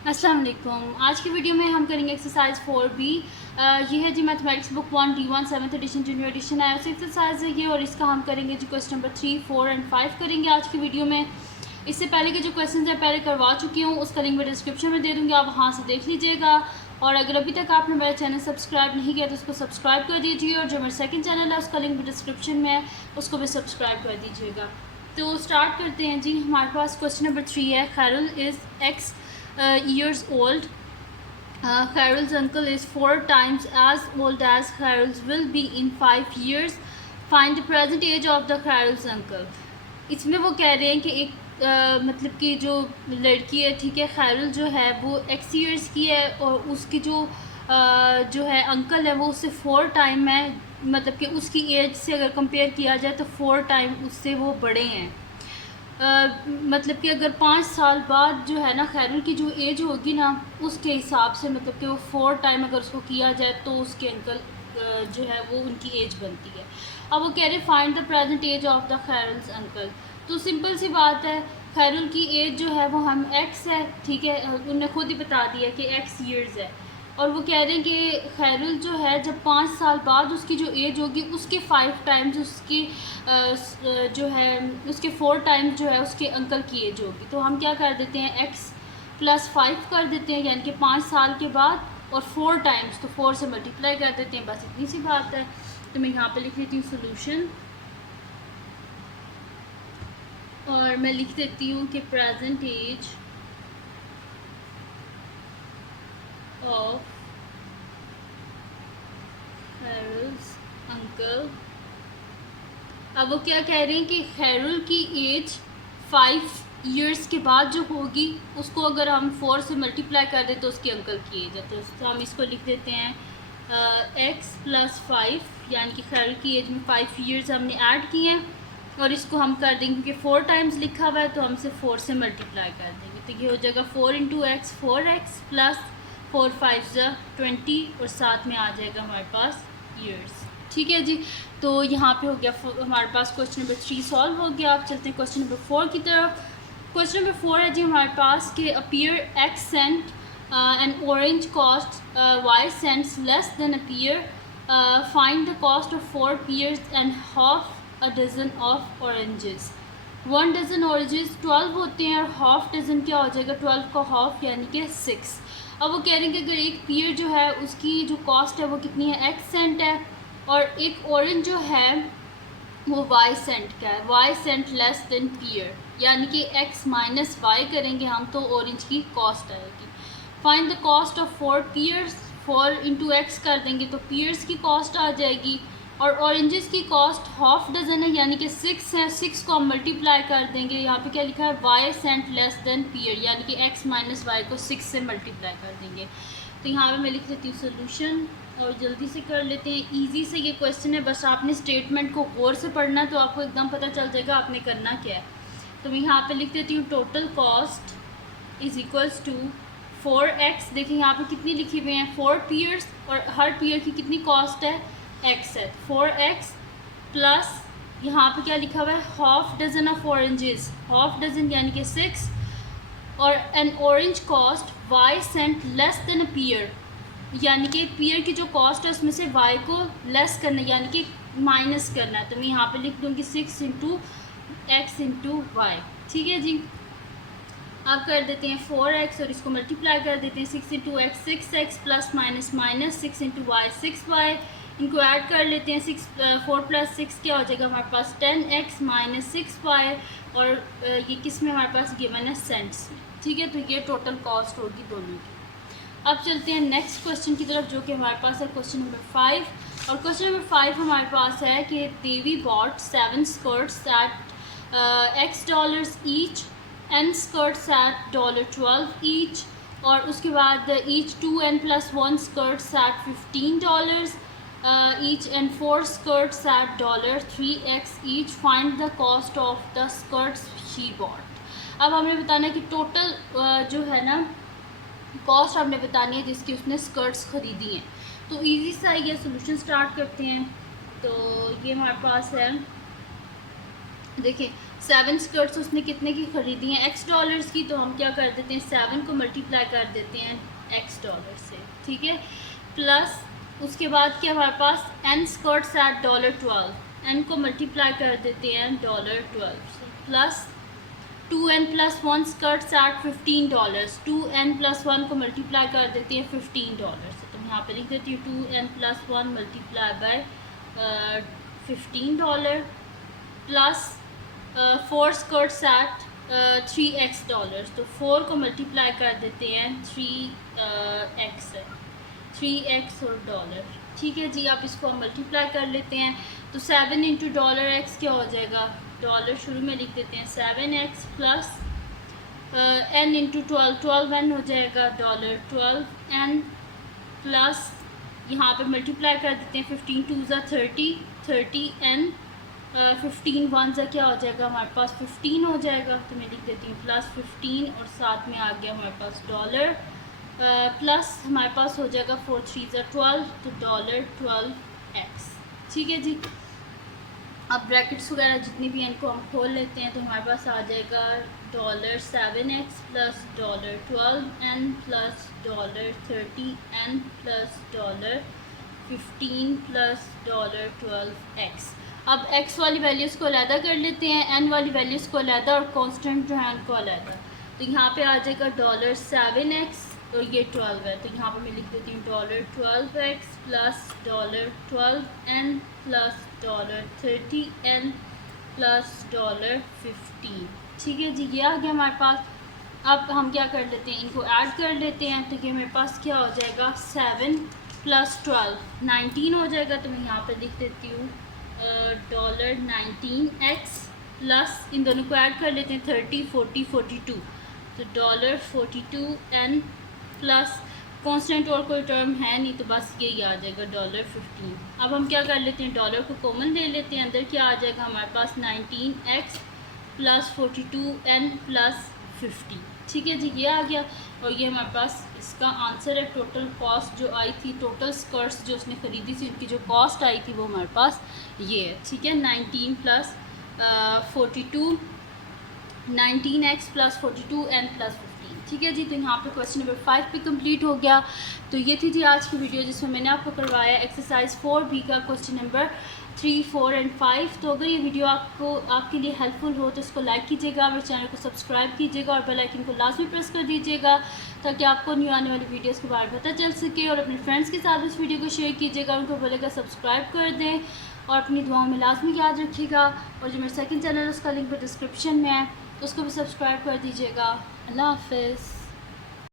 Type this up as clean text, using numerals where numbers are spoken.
अस्सलाम वालेकुम। आज की वीडियो में हम करेंगे एक्सरसाइज 4B। ये है जी mathematics book 1 D1 7th edition junior edition आया एक्सरसाइज है ये, और इसका हम करेंगे जी क्वेश्चन नंबर 3, 4 एंड 5 करेंगे आज की वीडियो में। इससे पहले के जो क्वेश्चन है पहले करवा चुकी हूँ, उसका लिंक मैं डिस्क्रिप्शन में दे दूँगी, आप वहाँ से देख लीजिएगा। और अगर अभी तक आपने मेरा चैनल सब्सक्राइब नहीं किया तो उसको सब्सक्राइब कर दीजिए, और जो मेरा सेकंड चैनल है उसका लिंक भी डिस्क्रिप्शन में है, उसको भी सब्सक्राइब कर दीजिएगा। तो स्टार्ट करते हैं जी। हमारे पास क्वेश्चन नंबर 3 है, खैरुल is X years old. Khairul's uncle is 4 times as old as Khairul's will be in 5 years. Find the present age of the Khairul's uncle. इसमें वो कह रहे हैं कि एक मतलब कि जो लड़की है, ठीक है, खैरुल जो है वो X ईयर्स की है, और उसकी जो है अंकल है वो उससे 4 टाइम है, मतलब कि उसकी एज से अगर कंपेयर किया जाए तो 4 टाइम उससे वो बड़े हैं। मतलब कि अगर 5 साल बाद जो है ना खैरुल की जो एज होगी ना, उसके हिसाब से मतलब कि वो 4 टाइम अगर उसको किया जाए तो उसके अंकल जो है वो उनकी एज बनती है। अब वो कह रहे find the present age of the Khairul's uncle. तो सिंपल सी बात है, खैरुल की एज जो है वो हम एक्स है, ठीक है, उन्होंने खुद ही बता दिया कि एक्स ईयर्स है। और वो कह रहे हैं कि खैरुल जो है जब 5 साल बाद उसकी जो एज होगी उसके 5 टाइम्स उसकी जो है उसके 4 टाइम्स जो है उसके अंकल की एज होगी। तो हम क्या कर देते हैं, x+5 कर देते हैं, यानी कि 5 साल के बाद, और 4 टाइम्स तो 4 से मल्टीप्लाई कर देते हैं, बस इतनी सी बात है। तो मैं यहाँ पे लिख देती हूँ सोल्यूशन, और मैं लिख देती हूँ कि प्रेजेंट एज ऑफ खैरुल्स अंकल। अब वो क्या कह रहे हैं कि खैरुल की एज 5 ईयर्स के बाद जो होगी उसको अगर हम 4 से मल्टीप्लाई कर दें तो उसके अंकल की एज है। तो हम इसको लिख देते हैं x+5, यानी कि खैरुल की एज में 5 ईयर्स हमने ऐड किए हैं, और इसको हम कर देंगे क्योंकि 4 टाइम्स लिखा हुआ है तो हम इसे 4 से मल्टीप्लाई कर देंगे। तो ये हो जाएगा 4 × x 4x प्लस 4 5 20, और साथ में आ जाएगा हमारे पास ईयर्स। ठीक है जी। तो यहाँ पे हो गया हमारे पास क्वेश्चन नंबर 3 सॉल्व हो गया। आप चलते हैं क्वेश्चन नंबर 4 की तरफ। क्वेश्चन नंबर 4 है जी हमारे पास कि a pear x cent an orange cost y cents less than a pear, find the cost of 4 pears and half a dozen of oranges. 1 dozen oranges 12 होते हैं, और हाफ डजन क्या हो जाएगा, 12 का हाफ यानी कि 6। अब वो कह रहे हैं कि अगर एक पियर जो है उसकी जो कॉस्ट है वो कितनी है, एक्स सेंट है, और एक ऑरेंज जो है वो वाई सेंट का है, वाई सेंट लेस देन पियर, यानी कि x माइनस वाई करेंगे हम तो ऑरेंज की कॉस्ट आएगी। Find the cost of 4 pears, 4 × x कर देंगे तो पियर्स की कॉस्ट आ जाएगी, और ऑरेंजेस की कॉस्ट हाफ डजन है यानी कि 6 है, 6 को हम मल्टीप्लाई कर देंगे। यहाँ पे क्या लिखा है, वाई सेंट लेस देन पियर, यानी कि x माइनस वाई को 6 से मल्टीप्लाई कर देंगे। तो यहाँ पे मैं लिख देती हूँ सोल्यूशन, और जल्दी से कर लेते हैं। इजी से ये क्वेश्चन है, बस आपने स्टेटमेंट को गौर से पढ़ना है तो आपको एकदम पता चल जाएगा आपने करना क्या है। तो मैं यहाँ पे लिख देती हूँ total cost is equals to 4x। देखिए यहाँ पे कितनी लिखी हुई हैं, 4 पियर्स, और हर पियर की कितनी कॉस्ट है, x है, 4x प्लस यहाँ पे क्या लिखा हुआ है, half dozen of oranges, half dozen यानी कि 6, और an orange cost Y cent less than a pear, यानी कि एक पियर की जो कॉस्ट है उसमें से y को लेस करना यानी कि माइनस करना है। तो मैं यहाँ पे लिख दूँगी 6 × x × y। ठीक है जी। अब कर देते हैं 4x और इसको मल्टीप्लाई कर देते हैं, 6 × x 6x plus minus minus 6 × y 6y, इनको ऐड कर लेते हैं। 4 + 6 क्या हो जाएगा हमारे पास, 10x - 6y, और ये किस में हमारे पास गिवन है, सेंट्स में। ठीक है, तो ये टोटल कॉस्ट होगी दोनों की। अब चलते हैं नेक्स्ट क्वेश्चन की तरफ, जो कि हमारे पास है क्वेश्चन नंबर 5। और क्वेश्चन नंबर 5 हमारे पास है कि Devi bought 7 skirts at $X each, n skirts at $12 each, और उसके बाद each 2n + 1 skirts at $15 each, and 4 skirts at $3x each. Find the cost of the skirts she bought. अब हमें बताना है कि टोटल जो है ना कॉस्ट आपने बतानी है जिसकी उसने स्कर्ट्स ख़रीदी हैं। तो इजी सा ये सोल्यूशन स्टार्ट करते हैं। तो ये हमारे पास है, देखिए 7 स्कर्ट्स उसने कितने की ख़रीदी हैं, x डॉलर्स की, तो हम क्या कर देते हैं 7 को मल्टीप्लाई कर देते हैं x डॉलर से, ठीक है। प्लस उसके बाद क्या हमारे पास n स्कर्ट्स एट $12, n को मल्टीप्लाई कर देते हैं $12 से, plus 2n + 1 skirts eight $15, 2n + 1 को मल्टीप्लाई कर देते हैं $15 से, तो मैं यहाँ पे लिख देती हूँ 2n + 1 multiply by $15 plus 4 skirts at $3x, तो 4 को मल्टीप्लाई कर देते हैं 3x और डॉलर, ठीक है जी। आप इसको हम मल्टीप्लाई कर लेते हैं, तो 7 × $x क्या हो जाएगा, डॉलर शुरू में लिख देते हैं 7x प्लस n × 12, 12n हो जाएगा $12n प्लस यहाँ पे मल्टीप्लाई कर देते हैं 15 × 2 = 30, 30n 15 1 सा क्या हो जाएगा हमारे पास 15 हो जाएगा, तो मैं लिख देती हूँ प्लस 15 और साथ में आ गया हमारे पास डॉलर, प्लस हमारे पास हो जाएगा 4 3 = 12, तो $12x, ठीक है जी। अब ब्रैकेट्स वगैरह जितनी भी हैं इनको हम खोल लेते हैं, तो हमारे पास आ जाएगा $7x plus $12n plus $30n plus $15 plus $12x। अब x वाली वैल्यूज़ को अलहदा कर लेते हैं, n वाली वैल्यूज़ को अलहदा और कांस्टेंट जो है उनको अलहदा, तो यहाँ पे आ जाएगा $7x और ये 12 है, तो यहाँ पे मैं लिख देती हूँ $12x plus $12n plus $30n plus $15, ठीक है जी। ये आ गया हमारे पास। अब हम क्या कर लेते हैं, इनको ऐड कर लेते हैं, तो ये मेरे पास क्या हो जाएगा 7 + 12 19 हो जाएगा, तो मैं यहाँ पे लिख देती हूँ $19x प्लस इन दोनों को ऐड कर लेते हैं 30 40 42, तो $42n प्लस कांस्टेंट और कोई टर्म है नहीं, तो बस यही आ जाएगा $15। अब हम क्या कर लेते हैं, डॉलर को कॉमन ले लेते हैं, अंदर क्या आ जाएगा हमारे पास 19x प्लस 42n प्लस 50, ठीक है जी। ये आ गया और ये हमारे पास इसका आंसर है। टोटल कॉस्ट जो आई थी, टोटल स्कर्ट्स जो उसने ख़रीदी थी उनकी जो कॉस्ट आई थी वो हमारे पास ये है, ठीक है। 19 + 42 19x प्लस 42n प्लस 15, ठीक है जी। तो यहाँ पे क्वेश्चन नंबर 5 पे कंप्लीट हो गया। तो ये थी जी आज की वीडियो जिसमें मैंने आपको करवाया एक्सरसाइज 4B का क्वेश्चन नंबर 3 4 और 5। तो अगर ये वीडियो आपके लिए हेल्पफुल हो तो इसको लाइक कीजिएगा, मेरे चैनल को सब्सक्राइब कीजिएगा और बेल आइकन को लाजमी प्रेस कर दीजिएगा ताकि आपको न्यू आने वाली वीडियोस के बारे में पता चल सके। और अपने फ्रेंड्स के साथ इस वीडियो को शेयर कीजिएगा, उनको बोलेगा सब्सक्राइब कर दें और अपनी दुआओं में लाजमी याद रखिएगा। और जो मेरा सेकंड चैनल है उसका लिंक डिस्क्रिप्शन में है, तो उसको भी सब्सक्राइब कर दीजिएगा। अल्लाह हाफ़िज़।